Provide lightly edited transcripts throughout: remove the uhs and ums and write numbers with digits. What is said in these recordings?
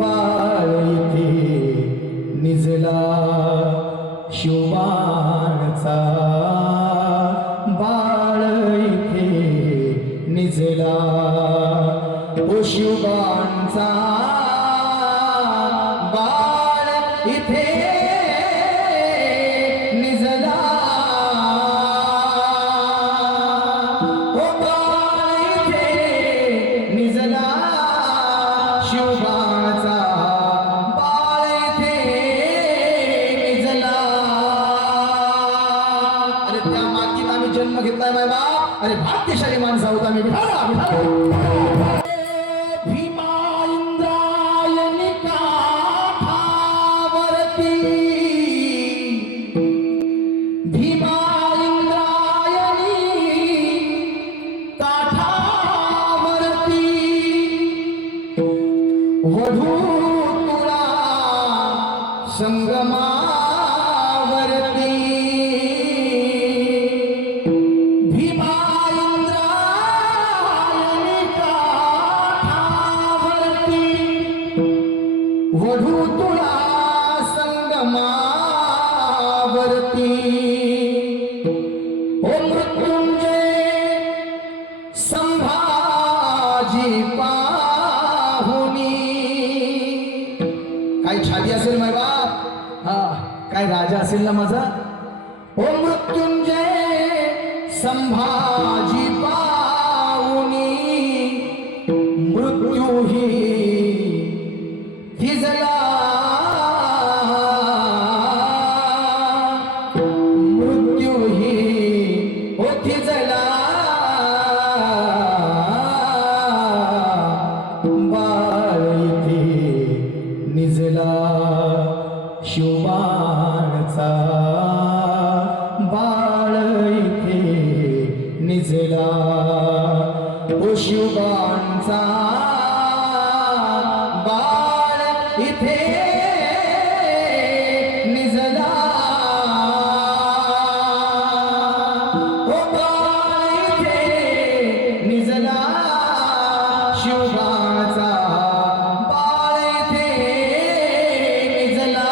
बाळ इथे निजला शिवबाणचा बाळ इथे निजला ओ शिवबाणचा बाळ इथे निजला ओ बाळ इथे निजला शिवबाणचा बाळ इथे निजला. अरे त्या मातीत आम्ही जन्म घेतलाय माय बाप. अरे भाग्यशाली माणसं आहोत आम्ही. भीमा इंद्रायणी काठावरती भीमा इंद्रायणी काठावरती वधू तुळा संगमावरती भीमा इंद्रायणी काठावरती वधू तुळा संगमावरती ओ मृत्युंजय संभाजी पाहुनी. काय छाती असेल माय बाप. हा काय राजा असेल ना माझा. ओ मृत्युंजय संभाजी पाहुनी मृत्यूही थिजला मृत्यूही हो थिजला बाळ इथे निजला शिवबाणचा बाळ इथे निजला ओ शिवबाणचा बाळ इथे निजला ओ बाळ इथे निजला शिवबाणचा बाळ इथे निजला.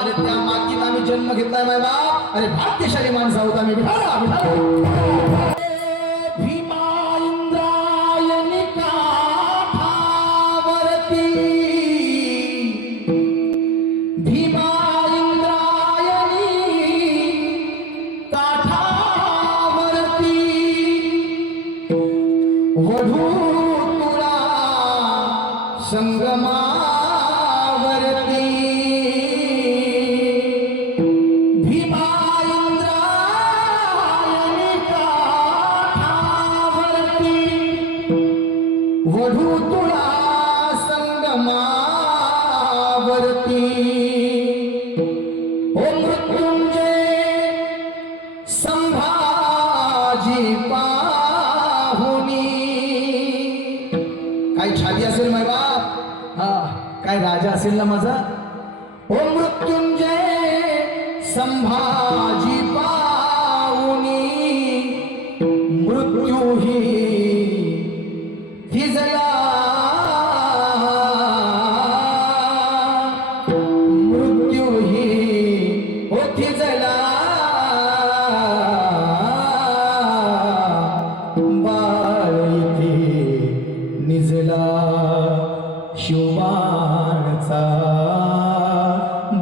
अरे त्या मातीत आम्ही जन्म घेतलाय माय बाप. अरे भाग्यशाली माणसं आहोत आम्ही. भीमा इंद्रायणी काठावरती भीमा इंद्रायणी काठावरती वधू तुळा संगमावरती भीमा इंद्रायणी काठावरती वधू तुळा संगमावरती ओ मृत्युंजय संभाजी पाहुनी. काय छाती असेल माय बाप. हा काय राजा असेल ना माझा. ओ मृत्युंजय संभाजी पाहुनी मृत्यूही थिजला मृत्यूही हो थिजला बाळ इथे निजला शिवबाणचा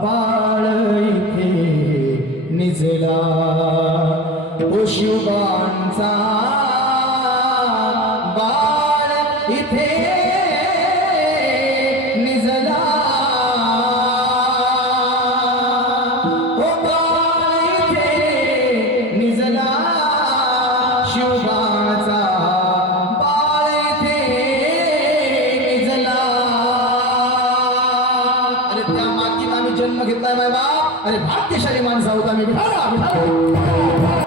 बाळ इथे निजला ओ शिवबाणचा बाळ इथे निजला ओ बाळ इथे निजला शिवबाणचा बाळ इथे निजला. अरे त्या मातीत आम्ही जन्म घेतलाय माय बाप. अरे भाग्यशाली माणसं आहोत आम्ही.